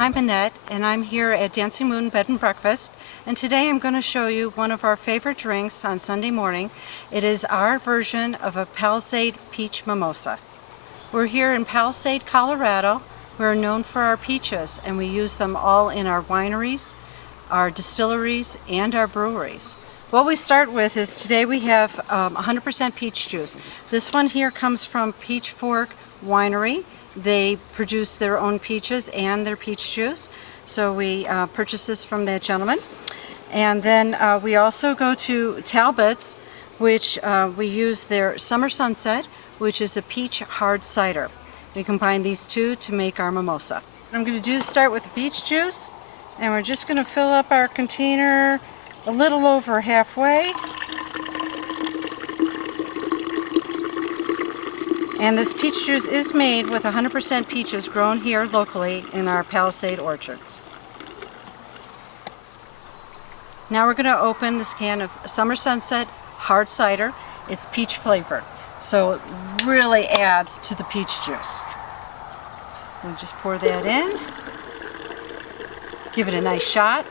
I'm Annette, and I'm here at Dancing Moon Bed and Breakfast, and today I'm going to show you one of our favorite drinks on Sunday morning. It is our version of a Palisade peach mimosa. We're here in Palisade, Colorado. We're known for our peaches, and we use them all in our wineries, our distilleries, and our breweries. What we start with is today we have 100% peach juice. This one here comes from Peach Fork Winery. They produce their own peaches and their peach juice. So we purchase this from that gentleman. And then we also go to Talbot's, which we use their Summer Sunset, which is a peach hard cider. We combine these two to make our mimosa. What I'm going to do is start with the peach juice, and we're just going to fill up our container a little over halfway. And this peach juice is made with 100% peaches grown here locally in our Palisade orchards. Now we're going to open this can of Summer Sunset hard cider. It's peach flavored, so it really adds to the peach juice. We'll just pour that in, give it a nice shot.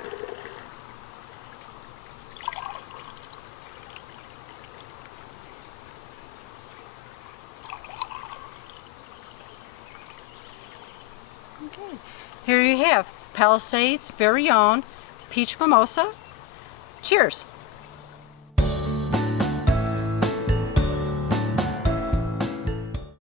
Okay. Here you have Palisade's very own peach mimosa. Cheers!